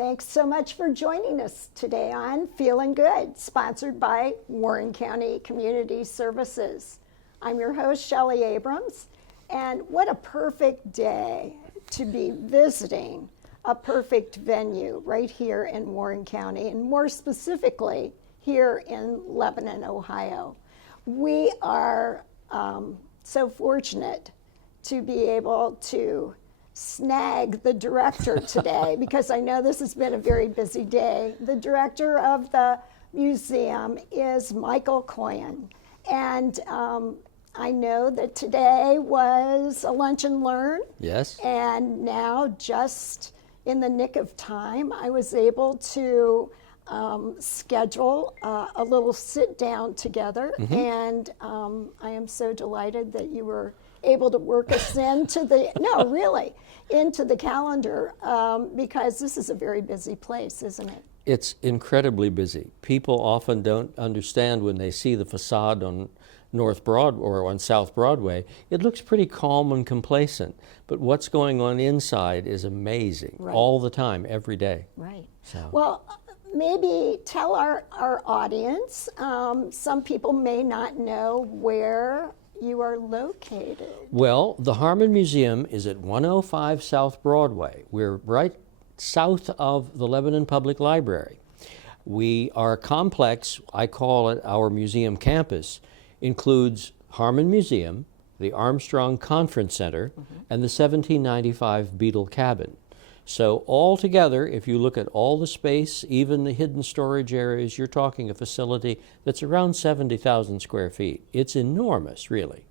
Thanks so much for joining us today on Feelin' Good, sponsored by Warren County Community Services. I'm your host, Shelley Abrams, and what a perfect day to be visiting a perfect venue right here in Warren County, and more specifically, here in Lebanon, Ohio. We are so fortunate to be able to snag the director today because I know this has been a very busy day. The director of the museum is Michael Coyen, and I know that today was a lunch and learn. Yes. And now, just in the nick of time, I was able to schedule a little sit down together, and I am so delighted that you were able to work us into the into the calendar because this is a very busy place, isn't it? It's incredibly busy. People often don't understand when they see the facade on North Broad or on South Broadway. It looks pretty calm and complacent, but what's going on inside is amazing, Right. all the time, every day. Right. So. Well, maybe tell our audience, some people may not know where you are located. Well, the Harmon Museum is at 105 South Broadway. We're right south of the Lebanon Public Library. Our complex, I call it our museum campus, includes Harmon Museum, the Armstrong Conference Center, and the 1795 Beetle Cabin. So altogether, if you look at all the space, even the hidden storage areas, you're talking a facility that's around 70,000 square feet. It's enormous, really.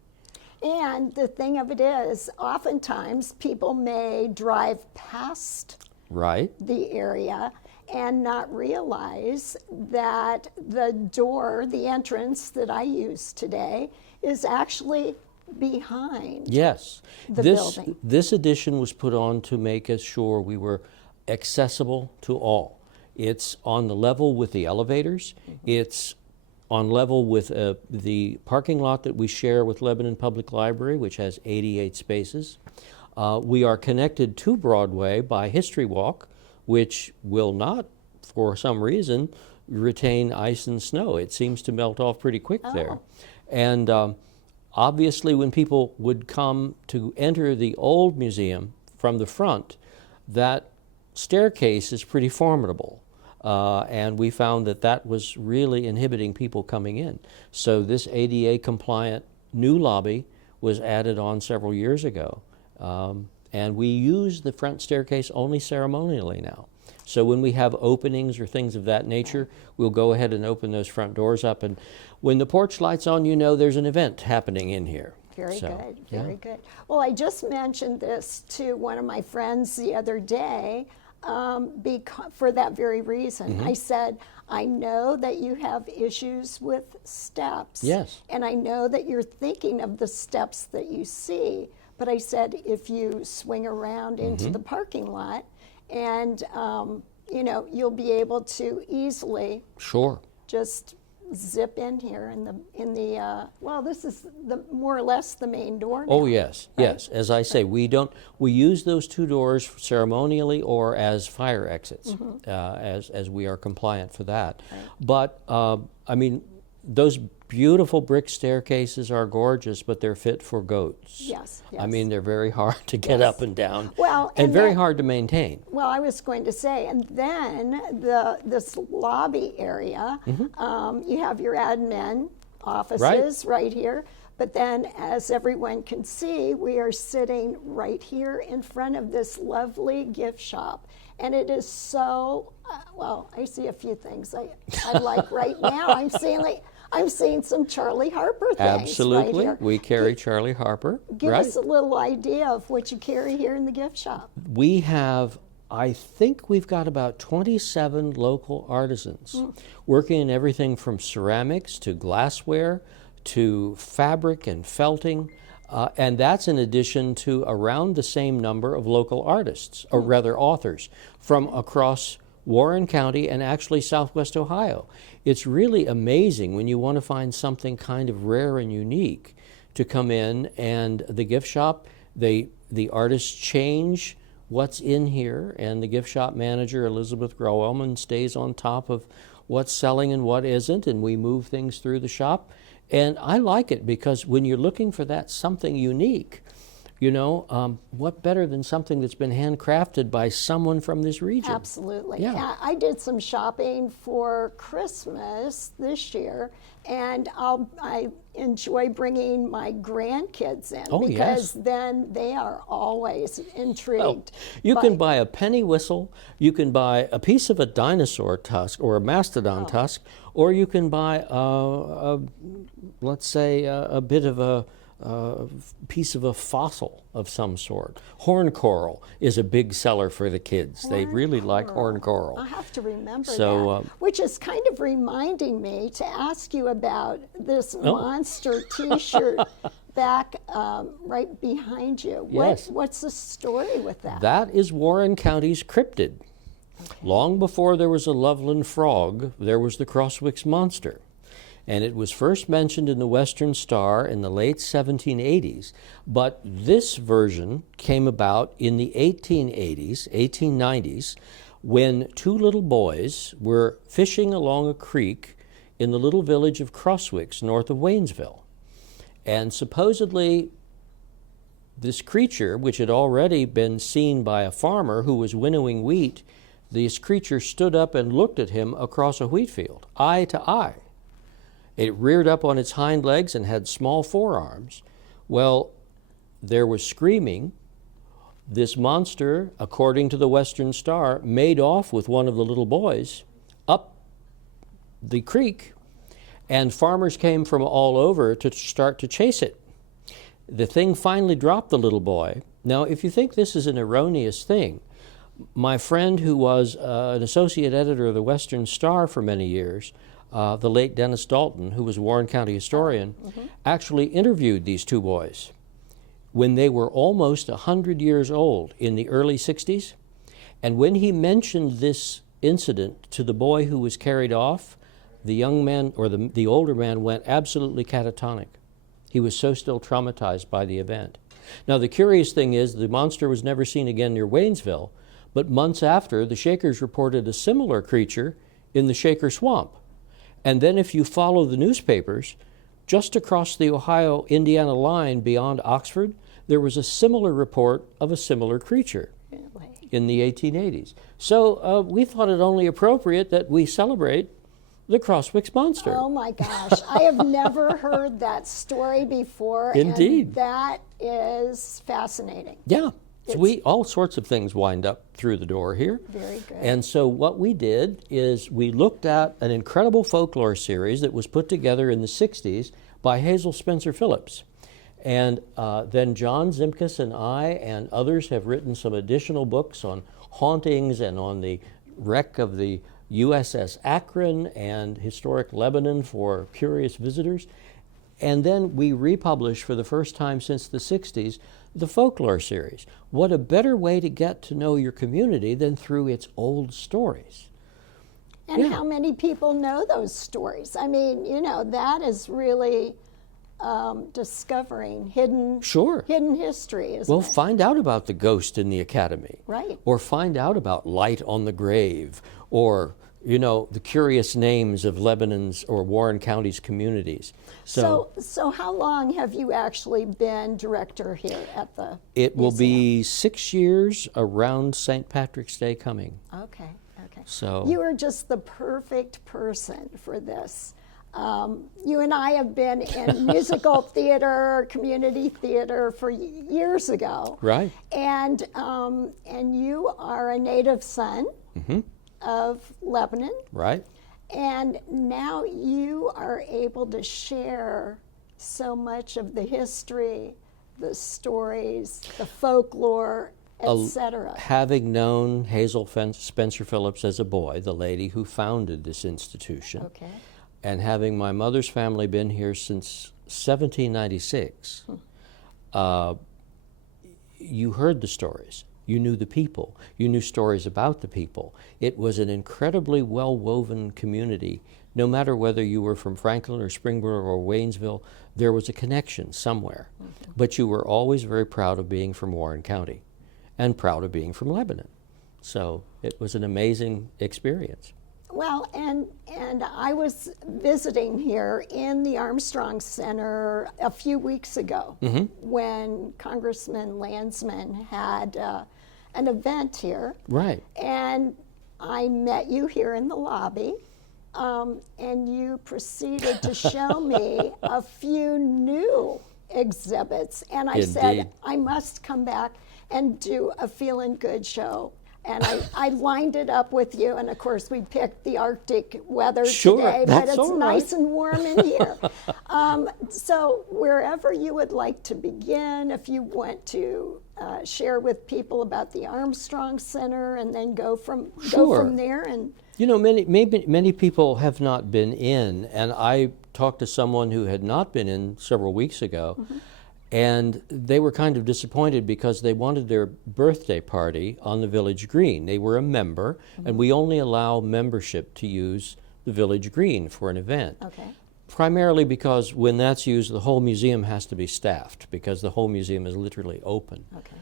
And the thing of it is, oftentimes people may drive past Right. the area and not realize that the door, the entrance that I use today, is actually behind. Yes. The building. This addition was put on to make us sure we were accessible to all. It's on the level with the elevators. It's on level with the parking lot that we share with Lebanon Public Library, which has 88 spaces. We are connected to Broadway by History Walk, which will not, for some reason, retain ice and snow. It seems to melt off pretty quick there. And obviously, when people would come to enter the old museum from the front, that staircase is pretty formidable. And we found that that was really inhibiting people coming in. So this ADA-compliant new lobby was added on several years ago. And we use the front staircase only ceremonially now. So when we have openings or things of that nature, we'll go ahead and open those front doors up. And when the porch light's on, you know there's an event happening in here. Very good, very good. Well, I just mentioned this to one of my friends the other day for that very reason. I said, I know that you have issues with steps. Yes. And I know that you're thinking of the steps that you see. But I said, if you swing around into the parking lot, and you'll be able to easily just zip in here in the well, this is the more or less the main door now, Oh yes, right? yes. As I say, we use those two doors ceremonially or as fire exits, as we are compliant for that. Right. But I mean, those beautiful brick staircases are gorgeous, but they're fit for goats. Yes, I mean, they're very hard to get up and down, Well, and very hard to maintain. Well, I was going to say, and then this lobby area, you have your admin offices right here, but then as everyone can see, we are sitting right here in front of this lovely gift shop. And it is so, well, I see a few things I like right now. I'm seeing some Charlie Harper things. Absolutely. Right here. We carry Charlie Harper. Give us a little idea of what you carry here in the gift shop. We have, I think we've got about 27 local artisans working in everything from ceramics to glassware to fabric and felting. And that's in addition to around the same number of local artists, or rather authors, from across Warren County and actually Southwest Ohio. It's really amazing when you want to find something kind of rare and unique to come in, and the gift shop, the artists change what's in here, and the gift shop manager, Elizabeth Groelman, stays on top of what's selling and what isn't, and we move things through the shop. And I like it because when you're looking for that something unique, you know, what better than something that's been handcrafted by someone from this region? Absolutely. Yeah. I did some shopping for Christmas this year, and I enjoy bringing my grandkids in Oh, because yes. then they are always intrigued. Well, you can buy a penny whistle, you can buy a piece of a dinosaur tusk or a mastodon tusk, or you can buy, let's say, a bit of a piece of a fossil of some sort. Horn coral is a big seller for the kids. They really like horn coral. I have to remember So, that, which is kind of reminding me to ask you about this monster T-shirt back right behind you. Yes. What's the story with that? That is Warren County's cryptid. Long before there was a Loveland frog, there was the Crosswicks monster. And it was first mentioned in the Western Star in the late 1780s, but this version came about in the 1890s, when two little boys were fishing along a creek in the little village of Crosswicks, north of Waynesville. And supposedly, this creature, which had already been seen by a farmer who was winnowing wheat, this creature stood up and looked at him across a wheat field, eye to eye. It reared up on its hind legs and had small forearms. Well, there was screaming. This monster, according to the Western Star, made off with one of the little boys up the creek, and farmers came from all over to start to chase it. The thing finally dropped the little boy. Now, if you think this is an erroneous thing, my friend who was an associate editor of the Western Star for many years, the late Dennis Dalton, who was a Warren County historian, actually interviewed these two boys when they were almost 100 years old in the early 60s. And when he mentioned this incident to the boy who was carried off, the young man, or the older man, went absolutely catatonic. He was so still traumatized by the event. Now, the curious thing is the monster was never seen again near Waynesville, but months after, the Shakers reported a similar creature in the Shaker Swamp. And then if you follow the newspapers, just across the Ohio-Indiana line beyond Oxford, there was a similar report of a similar creature in the 1880s. So we thought it only appropriate that we celebrate the Crosswicks monster. Oh my gosh, I have never heard that story before. Indeed. And that is fascinating. Yeah. So all sorts of things wind up through the door here. Very good. And so what we did is we looked at an incredible folklore series that was put together in the 60s by Hazel Spencer Phillips. And then John Zimkus and I and others have written some additional books on hauntings and on the wreck of the USS Akron and historic Lebanon for curious visitors. And then we republished for the first time since the 60s the folklore series. What a better way to get to know your community than through its old stories. And how many people know those stories? I mean, you know, that is really discovering hidden history, isn't Well, it? find out about the ghost in the academy. Right. Or find out about light on the grave, or, you know, the curious names of Lebanon's or Warren County's communities. So how long have you actually been director here at the It will museum? be 6 years around St. Patrick's Day coming. Okay. So You are just the perfect person for this. You and I have been in musical theater, community theater for years ago. Right. And you are a native son of Lebanon. Right. And now you are able to share so much of the history, the stories, the folklore, etc. Having known Hazel Spencer Phillips as a boy, the lady who founded this institution, Okay. and having my mother's family been here since 1796, you heard the stories. You knew the people. You knew stories about the people. It was an incredibly well-woven community. No matter whether you were from Franklin or Springboro or Waynesville, there was a connection somewhere. But you were always very proud of being from Warren County. and proud of being from Lebanon. So it was an amazing experience. Well, and I was visiting here in the Armstrong Center a few weeks ago when Congressman Landsman had an event here. Right. And I met you here in the lobby, and you proceeded to show me a few new exhibits. And I said, Indeed. I must come back and do a Feelin' Good show. And I lined it up with you, and of course we picked the Arctic weather today, but that's it's all nice right. and warm in here. So wherever you would like to begin, if you want to share with people about the Armstrong Center, and then go from there. And You know, many people have not been in, and I talked to someone who had not been in several weeks ago, and they were kind of disappointed because they wanted their birthday party on the Village Green. They were a member, and we only allow membership to use the Village Green for an event. okay, Primarily because when that's used, the whole museum has to be staffed because the whole museum is literally open. okay,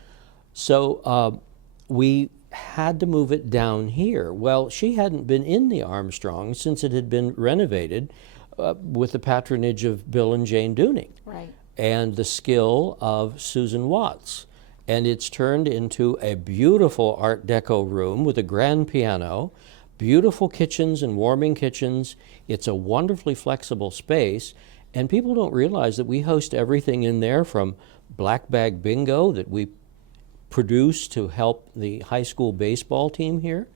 So we had to move it down here. Well, she hadn't been in the Armstrong since it had been renovated with the patronage of Bill and Jane Dooning right. and the skill of Susan Watts. And it's turned into a beautiful Art Deco room with a grand piano, beautiful kitchens and warming kitchens. It's a wonderfully flexible space, and people don't realize that we host everything in there from black bag bingo that we produce to help the high school baseball team here,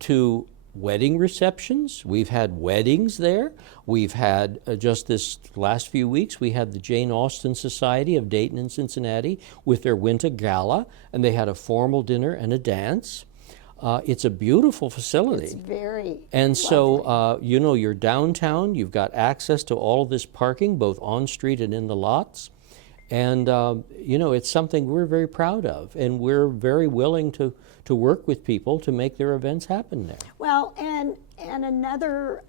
to wedding receptions. We've had weddings there. We've had, just this last few weeks, we had the Jane Austen Society of Dayton and Cincinnati with their winter gala, and they had a formal dinner and a dance. It's a beautiful facility. It's very And lovely. so, you know, you're downtown, you've got access to all of this parking, both on street and in the lots. And, you know, it's something we're very proud of, and we're very willing to work with people to make their events happen there. Well, and another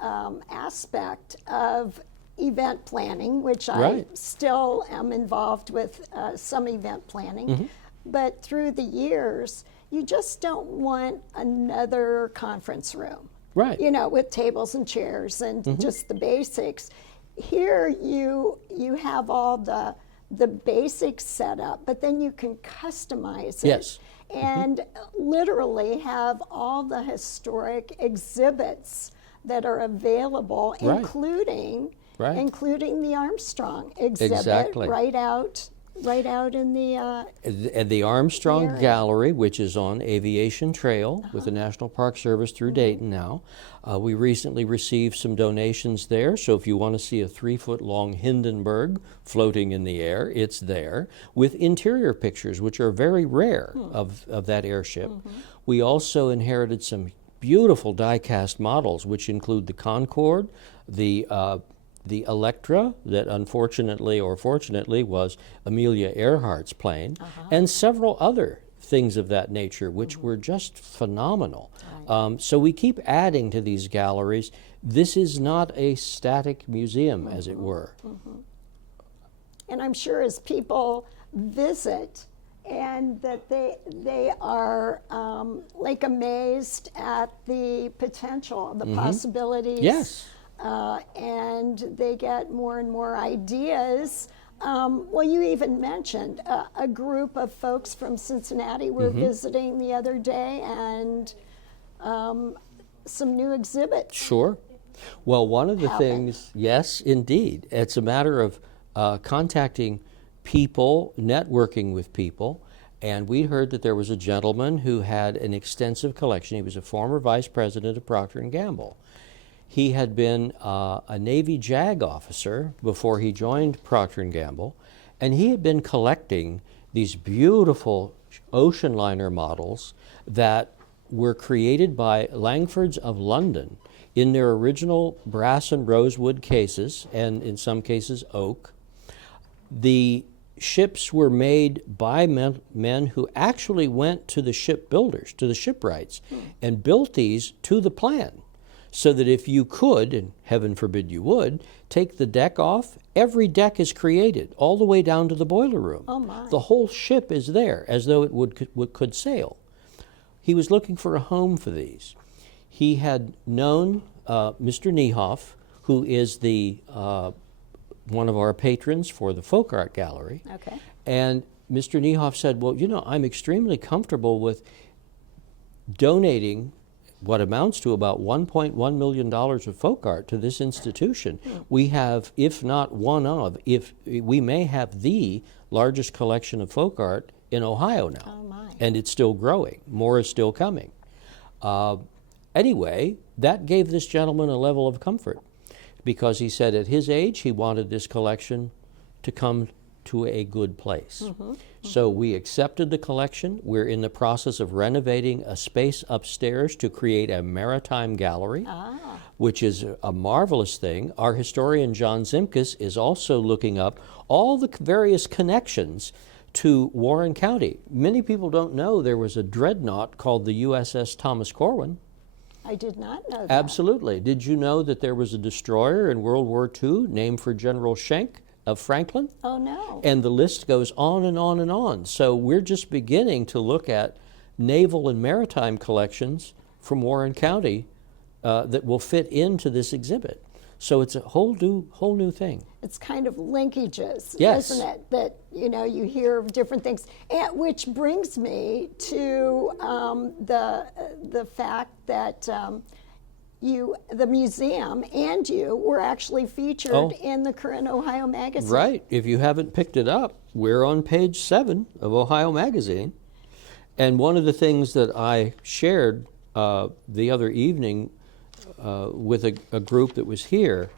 aspect of event planning, which I Right. still am involved with some event planning, but through the years, you just don't want another conference room. Right. You know, with tables and chairs and just the basics. Here you have all the basics set up, but then you can customize it. Yes. And literally have all the historic exhibits that are available, Right. including the Armstrong exhibit Exactly. right out in the And the Armstrong area. Gallery, which is on Aviation Trail with the National Park Service through Dayton now. We recently received some donations there, so if you want to see a 3-foot-long Hindenburg floating in the air, it's there, with interior pictures, which are very rare of that airship. We also inherited some beautiful die-cast models, which include the Concorde, the Electra, that unfortunately or fortunately was Amelia Earhart's plane, and several other things of that nature, which were just phenomenal. So we keep adding to these galleries. This is not a static museum, as it were. and I'm sure as people visit and that they are like amazed at the potential, the possibilities. Yes. And they get more and more ideas. Well, you even mentioned a group of folks from Cincinnati were visiting the other day, and some new exhibits. Sure. Well, one of the Happen. things, yes, indeed. It's a matter of contacting people, networking with people, and we heard that there was a gentleman who had an extensive collection. He was a former vice president of Procter & Gamble. He had been a Navy JAG officer before he joined Procter & Gamble, and he had been collecting these beautiful ocean liner models that were created by Langfords of London in their original brass and rosewood cases, and in some cases oak. The ships were made by men who actually went to the shipbuilders, to the shipwrights, and built these to the plan. so that if you could, and heaven forbid you would, take the deck off, every deck is created all the way down to the boiler room. Oh my. The whole ship is there as though it could sail. He was looking for a home for these. He had known Mr. Niehoff, who is one of our patrons for the Folk Art Gallery. Okay. And Mr. Niehoff said, well, you know, I'm extremely comfortable with donating what amounts to about $1.1 million of folk art to this institution. We have, if not one of, if we may have the largest collection of folk art in Ohio now. Oh my. And it's still growing. More is still coming. Anyway, that gave this gentleman a level of comfort, because he said at his age he wanted this collection to come to a good place. So we accepted the collection. We're in the process of renovating a space upstairs to create a maritime gallery, which is a marvelous thing. Our historian John Zimkus is also looking up all the various connections to Warren County. Many people don't know there was a dreadnought called the USS Thomas Corwin. I did not know that. Absolutely. Did you know that there was a destroyer in World War II named for General Schenck of Franklin? Oh no. And the list goes on and on and on. So we're just beginning to look at naval and maritime collections from Warren County that will fit into this exhibit. So it's a whole new thing. It's kind of linkages, Yes. isn't it? That, you know, you hear of different things. And which brings me to the fact that the museum and you were actually featured in the current Ohio magazine. Right. If you haven't picked it up, we're on page 7 of Ohio Magazine. And one of the things that I shared the other evening with a group that was here,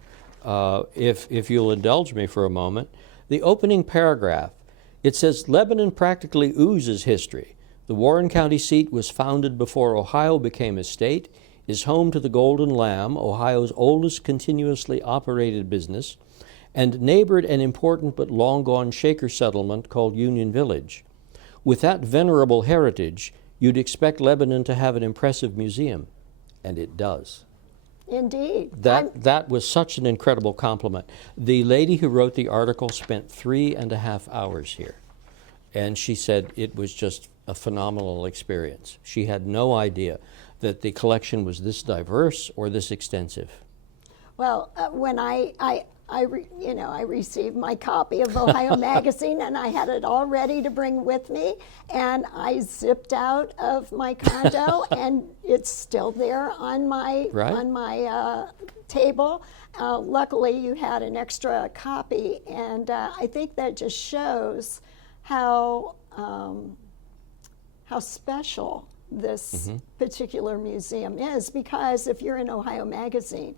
if you'll indulge me for a moment, the opening paragraph, it says, Lebanon practically oozes history. The Warren County seat was founded before Ohio became a state, is home to the Golden Lamb, Ohio's oldest continuously operated business, and neighbored an important but long-gone Shaker settlement called Union Village. With that venerable heritage, you'd expect Lebanon to have an impressive museum, and it does. Indeed. That was such an incredible compliment. The lady who wrote the article spent 3.5 hours here, and she said it was just a phenomenal experience. She had no idea that the collection was this diverse or this extensive. Well, when I received my copy of Ohio Magazine, and I had it all ready to bring with me, and I zipped out of my condo, and it's still there on my table. Luckily, you had an extra copy, and I think that just shows how special this particular museum is, because if you're in Ohio Magazine,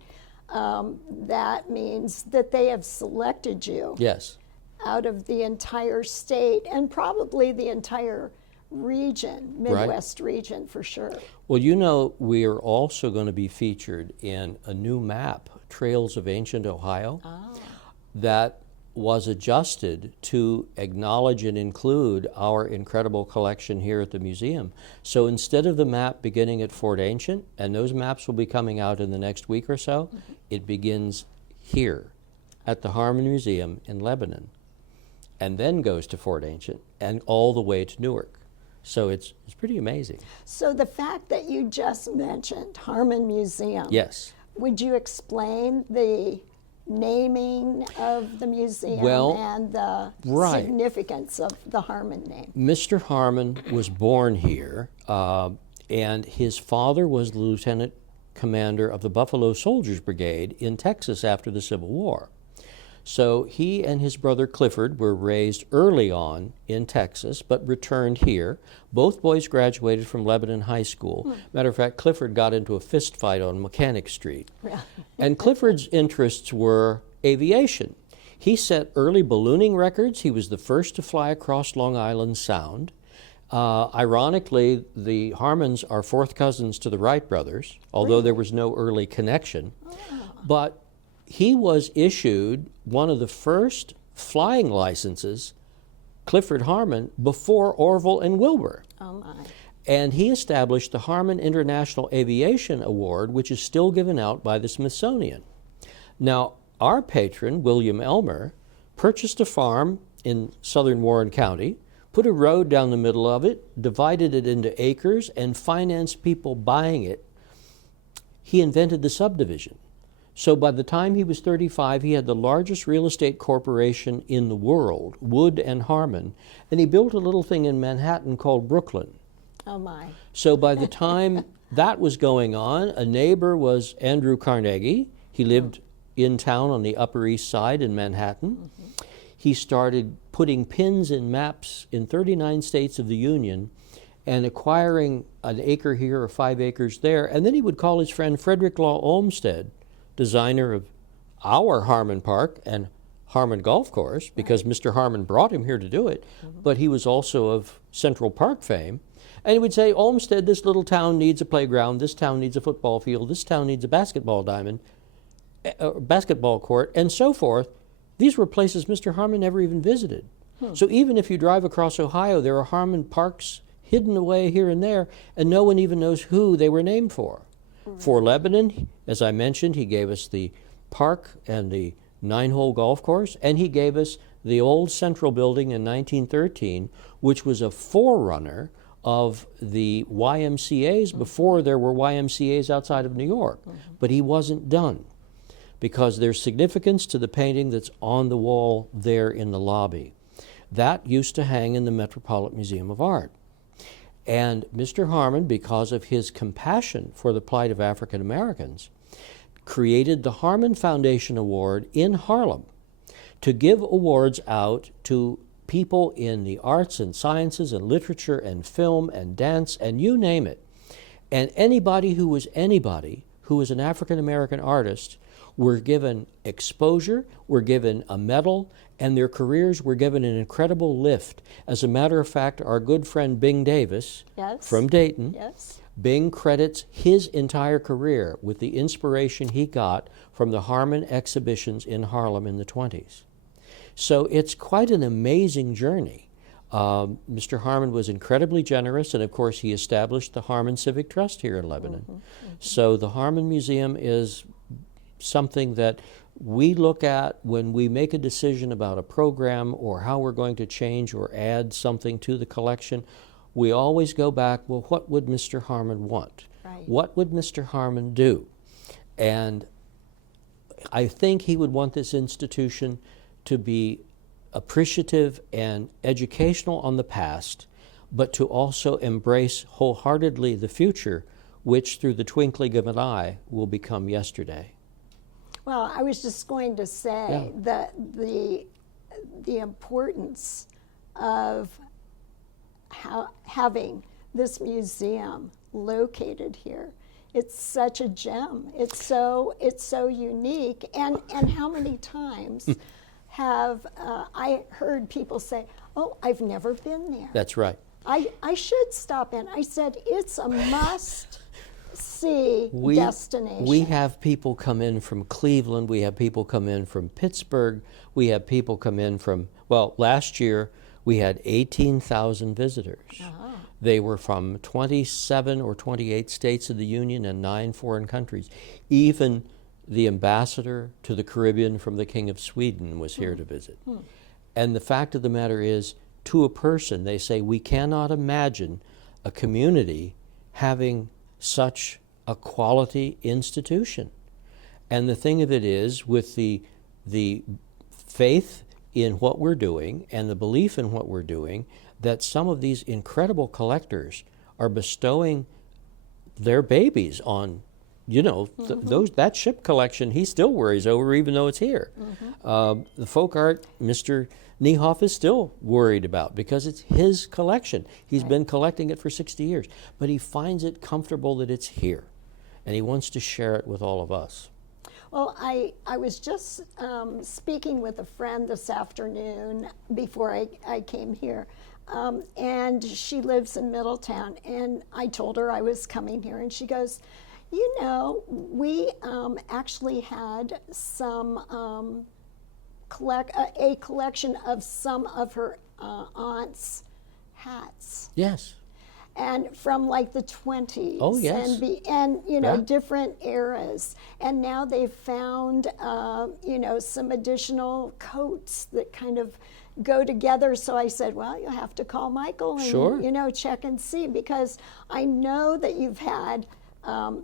that means that they have selected you Yes. out of the entire state and probably the entire region, Midwest region for sure. Well, you know, we are also going to be featured in a new map, Trails of Ancient Ohio, that was adjusted to acknowledge and include our incredible collection here at the museum. So instead of the map beginning at Fort Ancient, and those maps will be coming out in the next week or so, it begins here at the Harmon Museum in Lebanon, and then goes to Fort Ancient and all the way to Newark. So it's pretty amazing. So the fact that you just mentioned Harmon Museum, Yes. would you explain the naming of the museum and the significance of the Harmon name? Mr. Harmon was born here, and his father was the lieutenant commander of the Buffalo Soldiers Brigade in Texas after the Civil War. So he and his brother Clifford were raised early on in Texas, but returned here. Both boys graduated from Lebanon High School. Matter of fact, Clifford got into a fist fight on Mechanic Street. And Clifford's interests were aviation. He set early ballooning records. He was the first to fly across Long Island Sound. Ironically, the Harmons are fourth cousins to the Wright brothers, although there was no early connection. But he was issued one of the first flying licenses, Clifford Harmon, before Orville and Wilbur. Oh my. And he established the Harmon International Aviation Award, which is still given out by the Smithsonian. Now, our patron, William Elmer, purchased a farm in southern Warren County, put a road down the middle of it, divided it into acres, and financed people buying it. He invented the subdivision. So by the time he was 35, he had the largest real estate corporation in the world, Wood and Harmon, and he built a little thing in Manhattan called Brooklyn. Oh my. So by the time that was going on, a neighbor was Andrew Carnegie. He lived in town on the Upper East Side in Manhattan. He started putting pins in maps in 39 states of the Union and acquiring an acre here or 5 acres there. And then he would call his friend Frederick Law Olmsted, designer of our Harmon Park and Harmon Golf Course, because Mr. Harmon brought him here to do it, but he was also of Central Park fame. And he would say, Olmsted, this little town needs a playground, this town needs a football field, this town needs a basketball diamond, basketball court, and so forth. These were places Mr. Harmon never even visited. So even if you drive across Ohio, there are Harmon parks hidden away here and there, and no one even knows who they were named for. For Lebanon, as I mentioned, he gave us the park and the 9-hole golf course, and he gave us the old Central Building in 1913, which was a forerunner of the YMCAs before there were YMCAs outside of New York. But he wasn't done, because there's significance to the painting that's on the wall there in the lobby. That used to hang in the Metropolitan Museum of Art. And Mr. Harmon, because of his compassion for the plight of African Americans, created the Harmon Foundation Award in Harlem to give awards out to people in the arts and sciences and literature and film and dance and you name it. And anybody who was an African American artist were given exposure, were given a medal, and their careers were given an incredible lift. As a matter of fact, our good friend Bing Davis from Dayton, Bing credits his entire career with the inspiration he got from the Harmon exhibitions in Harlem in the 20s. So it's quite an amazing journey. Mr. Harmon was incredibly generous, and of course he established the Harmon Civic Trust here in Lebanon. So the Harmon Museum is something that we look at when we make a decision about a program or how we're going to change or add something to the collection. We always go back, well, what would Mr. Harmon want? What would Mr. Harmon do? And I think he would want this institution to be appreciative and educational on the past, but to also embrace wholeheartedly the future, which through the twinkling of an eye will become yesterday. Well, I was just going to say that the importance of having this museum located here. It's such a gem. It's so unique. And how many times have I heard people say, "Oh, I've never been there." That's right. I should stop in. I said it's a must see destination. We have people come in from Cleveland. We have people come in from Pittsburgh. We have people come in from, well, last year we had 18,000 visitors. They were from 27 or 28 states of the Union and 9 foreign countries. Even the ambassador to the Caribbean from the King of Sweden was here to visit. And the fact of the matter is, to a person, they say, we cannot imagine a community having such a quality institution. And the thing of it is, with the faith in what we're doing and the belief in what we're doing, that some of these incredible collectors are bestowing their babies on, that ship collection he still worries over even though it's here. The folk art, Mr. Niehoff is still worried about because it's his collection. He's been collecting it for 60 years, but he finds it comfortable that it's here, and he wants to share it with all of us. Well, I was just speaking with a friend this afternoon before I came here, and she lives in Middletown, and I told her I was coming here, and she goes, we actually had some a collection of some of her aunt's hats. Yes. and from like the 20s. Oh, yes. And you know, Yeah. different eras. And now they've found, you know, some additional coats that kind of go together. So I said, well, you'll have to call Michael and, Sure. you know, check and see, because I know that you've had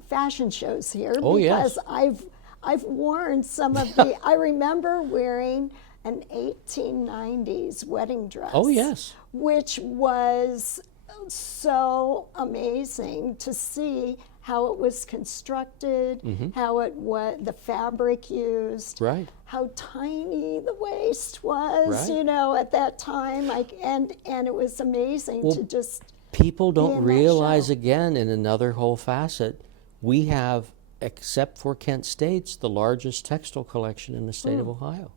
fashion shows here. Oh, yes. Because I've worn some of the, I remember wearing an 1890s wedding dress. Oh, yes. Which was so amazing to see how it was constructed, how it was, the fabric used, Right. how tiny the waist was, Right. you know, at that time. And it was amazing to just. People be don't in that realize, show. again, in another whole facet, we have, except for Kent States, the largest textile collection in the state of Ohio.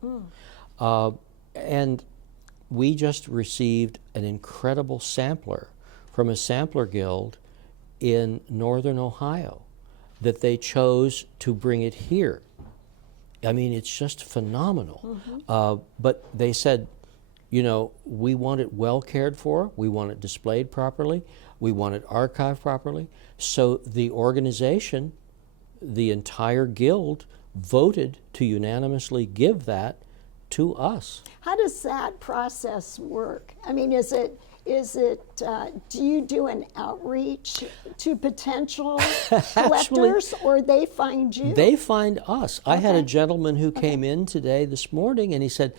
And we just received an incredible sampler from a sampler guild in northern Ohio that they chose to bring it here. I mean, it's just phenomenal. But they said, you know, we want it well cared for, we want it displayed properly, we want it archived properly. So the organization, the entire guild, voted to unanimously give that to us. How does that process work? I mean, is it do you do an outreach to potential collectors, or they find you? They find us. I had a Okay. gentleman who came in today, this morning, and he said,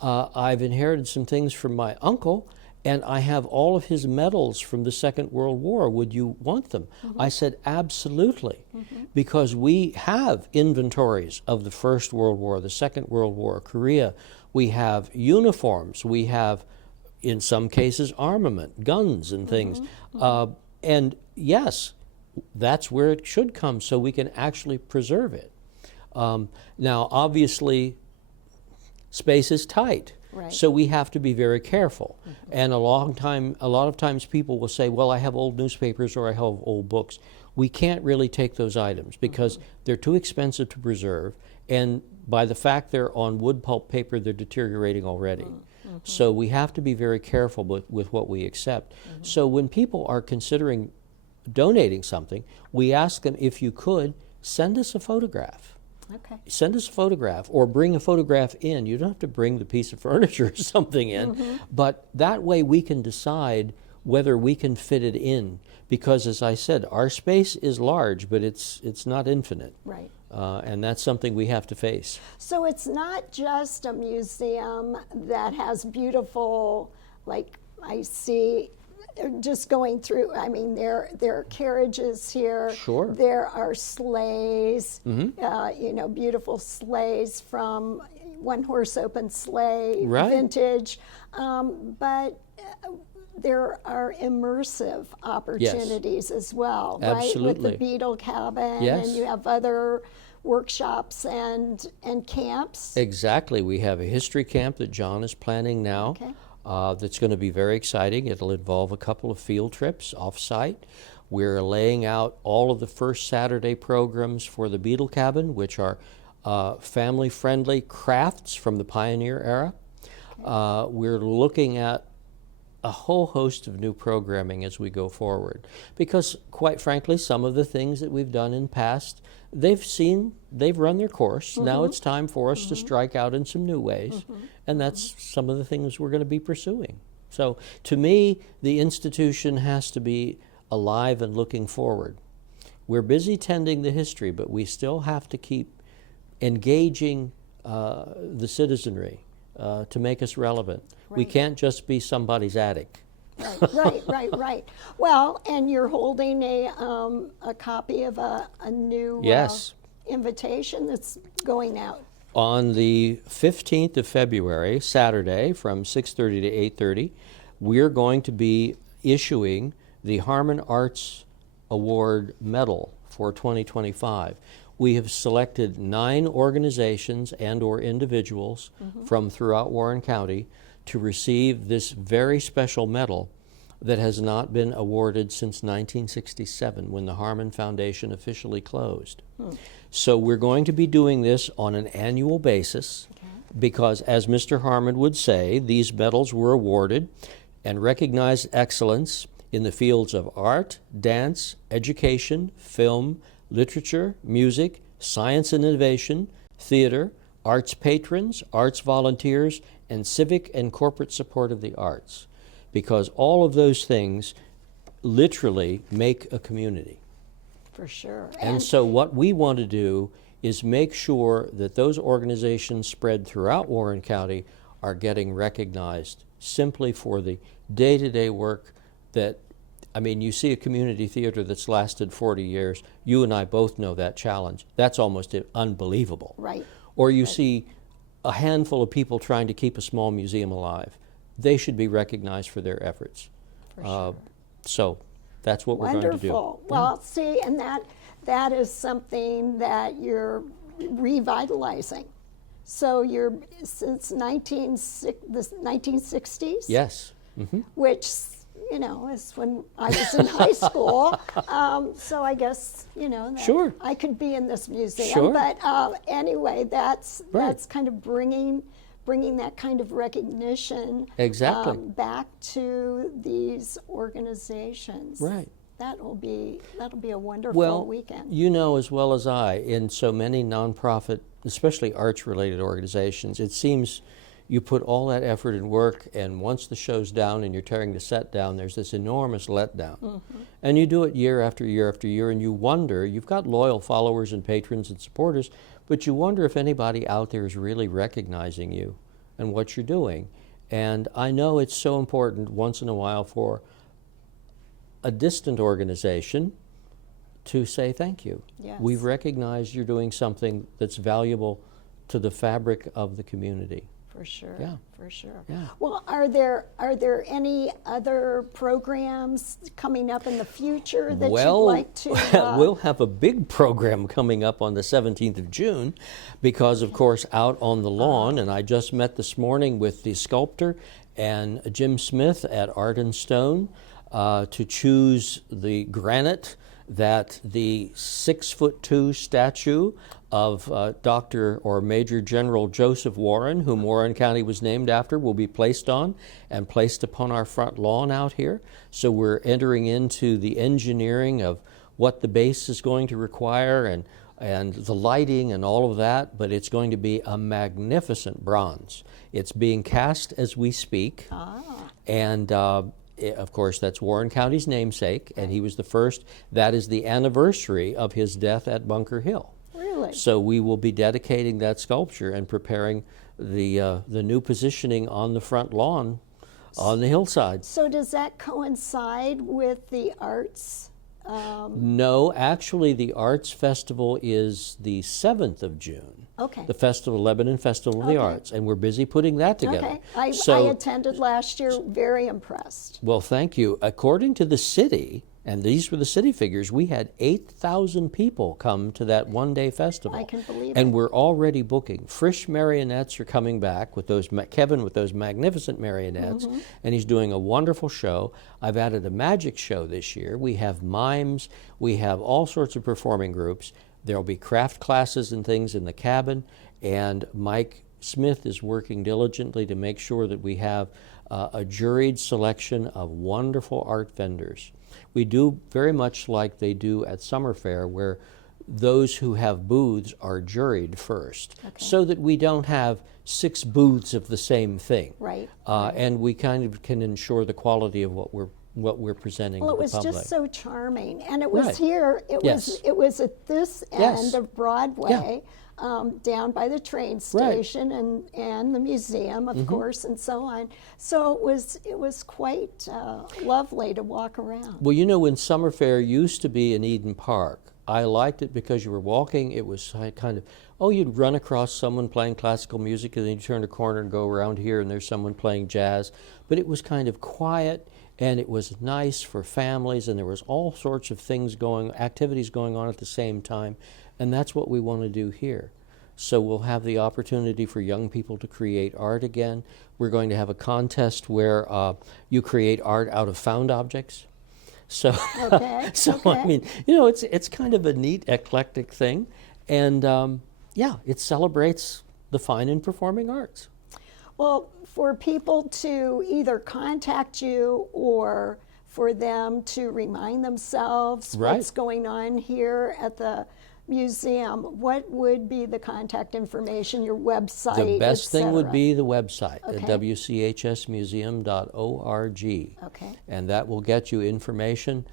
I've inherited some things from my uncle, and I have all of his medals from the Second World War. Would you want them? I said, absolutely, because we have inventories of the First World War, the Second World War, Korea. We have uniforms. We have, in some cases, armament, guns and things. And yes, that's where it should come, so we can actually preserve it. Now, obviously, space is tight, Right. so we have to be very careful. And a lot of times people will say, well, I have old newspapers or I have old books. We can't really take those items because they're too expensive to preserve, and by the fact they're on wood pulp paper, they're deteriorating already. So we have to be very careful with what we accept. So when people are considering donating something, we ask them, if you could, send us a photograph. Okay. Send us a photograph or bring a photograph in. You don't have to bring the piece of furniture or something in, but that way we can decide whether we can fit it in. Because as I said, our space is large, but it's not infinite. Right. And that's something we have to face. So it's not just a museum that has beautiful, like I see, just going through, I mean, there are carriages here. Sure. There are sleighs, you know, beautiful sleighs from one horse open sleigh, Right. vintage. But there are immersive opportunities as well, right? With Absolutely. the Beetle Cabin, Yes. and you have other workshops and camps. Exactly. We have a history camp that John is planning now. Okay. That's going to be very exciting. It'll involve a couple of field trips off-site. We're laying out all of the first Saturday programs for the Beetle Cabin, which are family-friendly crafts from the pioneer era. We're looking at a whole host of new programming as we go forward. Because, quite frankly, some of the things that we've done in past, they've run their course. Now it's time for us to strike out in some new ways. And that's some of the things we're going to be pursuing. So, to me, the institution has to be alive and looking forward. We're busy tending the history, but we still have to keep engaging the citizenry to make us relevant. We Right. can't just be somebody's attic. Right. Well, and you're holding a copy of a new Yes. invitation that's going out. On the 15th of February, Saturday, from 6:30 to 8:30, we're going to be issuing the Harmon Arts Award Medal for 2025. We have selected 9 organizations and or individuals from throughout Warren County to receive this very special medal that has not been awarded since 1967, when the Harmon Foundation officially closed. So we're going to be doing this on an annual basis because, as Mr. Harmon would say, these medals were awarded and recognized excellence in the fields of art, dance, education, film, literature, music, science and innovation, theater, arts patrons, arts volunteers, and civic and corporate support of the arts. Because all of those things literally make a community. For sure. And so what we want to do is make sure that those organizations spread throughout Warren County are getting recognized simply for the day-to-day work that, I mean, you see a community theater that's lasted 40 years. You and I both know that challenge. That's almost unbelievable. Right. Or you see a handful of people trying to keep a small museum alive. They should be recognized for their efforts. For sure. So that's what we're going to do. Wonderful. Well, see, and that is something that you're revitalizing. So you're since the 1960s? Yes. Mm-hmm. Which, you know, is when I was in high school. So I guess, you know, that Sure. I could be in this museum. Sure. But anyway, that's Right. kind of bringing that kind of recognition Exactly. back to these organizations. Right. That'll be a wonderful Well, weekend. you know as well as I, in so many nonprofit, especially arts-related organizations, it seems you put all that effort and work, and once the show's down and you're tearing the set down, there's this enormous letdown. Mm-hmm. And you do it year after year after year, and you wonder, you've got loyal followers and patrons and supporters, but you wonder if anybody out there is really recognizing you and what you're doing. And I know it's so important once in a while for a distant organization to say thank you. Yes. We've recognized you're doing something that's valuable to the fabric of the community. For sure. Yeah. For sure. Yeah. Well, are there any other programs coming up in the future that you'd like to? We'll have a big program coming up on the 17th of June because, of course, out on the lawn, and I just met this morning with the sculptor and Jim Smith at Art and Stone to choose the granite that the 6'2" statue of Dr. or Major General Joseph Warren, whom Warren County was named after, will be placed on and placed upon our front lawn out here. So we're entering into the engineering of what the base is going to require and the lighting and all of that, but it's going to be a magnificent bronze. It's being cast as we speak. And of course, that's Warren County's namesake, and he was the first. That is the anniversary of his death at Bunker Hill. Really? So we will be dedicating that sculpture and preparing the new positioning on the front lawn on the hillside. So does that coincide with the arts? No, actually, the Arts Festival is the 7th of June. Okay. The Festival, Lebanon Festival of the Arts, and we're busy putting that together. Okay. I attended last year, very impressed. Well, thank you. According to the city, and these were the city figures, we had 8,000 people come to that one-day festival. I can believe and it. we're already booking. Frisch marionettes are coming back with those, Kevin with those magnificent marionettes, and he's doing a wonderful show. I've added a magic show this year. We have mimes. We have all sorts of performing groups. There'll be craft classes and things in the cabin, and Mike Smith is working diligently to make sure that we have a juried selection of wonderful art vendors. We do very much like they do at Summer Fair, where those who have booths are juried first, so that we don't have 6 booths of the same thing. Right. And we kind of can ensure the quality of what we're presenting to the public. Well, it was just so charming, and it was Right. here. Yes. It was at this Yes. end of Broadway, down by the train station and the museum, of course, and so on. So it was quite lovely to walk around. Well, you know, when Summer Fair used to be in Eden Park, I liked it because you were walking. It was kind of, you'd run across someone playing classical music, and then you turn a corner and go around here, and there's someone playing jazz. But it was kind of quiet, and it was nice for families, and there was all sorts of activities going on at the same time, and that's what we want to do here. So we'll have the opportunity for young people to create art again. We're going to have a contest where you create art out of found objects. So, I mean, you know, it's kind of a neat, eclectic thing, and it celebrates the fine and performing arts. Well, for people to either contact you or for them to remind themselves Right. what's going on here at the museum, what would be the contact information, your website, The best thing would etc.? be the website, Okay. wchsmuseum.org. Okay. And that will get you information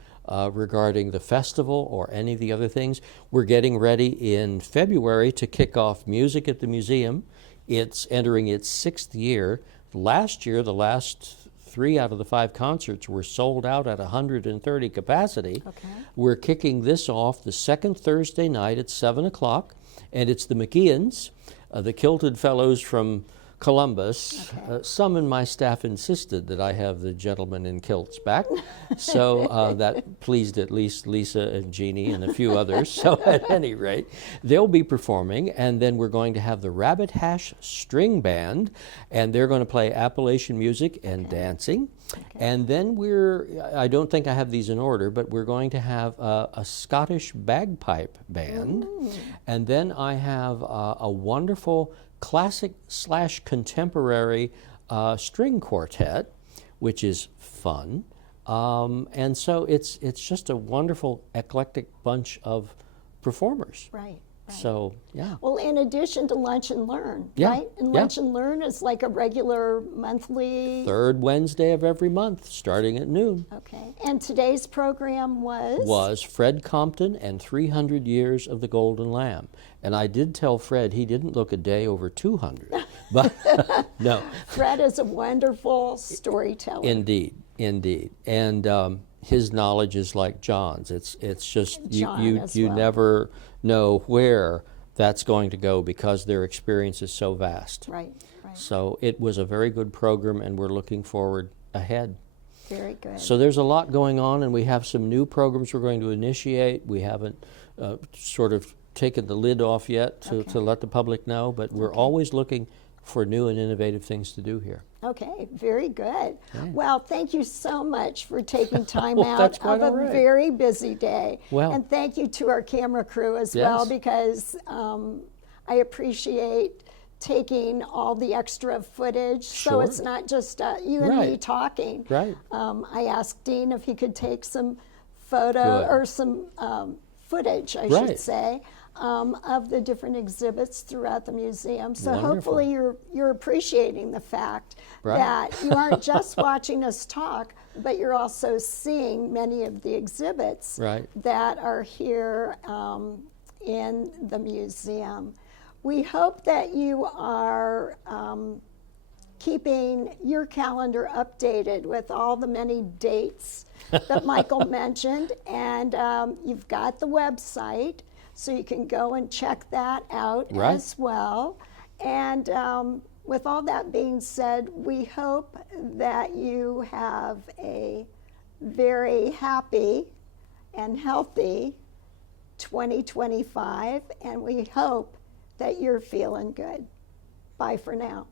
regarding the festival or any of the other things. We're getting ready in February to kick off Music at the Museum. It's entering its 6th year. Last year, the last 3 out of the 5 concerts were sold out at 130 capacity. Okay. We're kicking this off the second Thursday night at 7 o'clock, and it's the McKeons, the Kilted Fellows from Columbus. Okay. Some in my staff insisted that I have the gentlemen in kilts back, so that pleased at least Lisa and Jeannie and a few others. So at any rate, they'll be performing, and then we're going to have the Rabbit Hash String Band, and they're going to play Appalachian music and dancing. Okay. And then I don't think I have these in order, but we're going to have a Scottish bagpipe band. And then I have a wonderful classic/contemporary string quartet, which is fun. And so it's just a wonderful, eclectic bunch of performers. Right. Right. So, yeah. Well, in addition to Lunch and Learn, Yeah, right? And yeah. Lunch and Learn is like a regular monthly. 3rd Wednesday of every month, starting at noon. Okay. And today's program was? Fred Compton and 300 Years of the Golden Lamb. And I did tell Fred he didn't look a day over 200. But no. Fred is a wonderful storyteller. Indeed, indeed. And his knowledge is like John's. It's just John you as you well. never know where that's going to go because their experience is so vast. Right. Right. So it was a very good program, and we're looking forward ahead. Very good. So there's a lot going on, and we have some new programs we're going to initiate. We haven't sort of taken the lid off yet to let the public know, but we're always looking for new and innovative things to do here. Okay, very good. Well, thank you so much for taking time Well, out that's of quite a all right. very busy day. Well. And thank you to our camera crew as well, Yes. because I appreciate taking all the extra footage, so Sure. it's not just you and me Right. talking. Right. I asked Dean if he could take some photo Good. or some footage, I Right. should say, of the different exhibits throughout the museum. So Wonderful. hopefully you're appreciating the fact Right. that you aren't just watching us talk, but you're also seeing many of the exhibits Right. that are here in the museum. We hope that you are keeping your calendar updated with all the many dates that Michael mentioned, and you've got the website, so you can go and check that out Right. as well. And with all that being said, we hope that you have a very happy and healthy 2025, and we hope that you're feeling good. Bye for now.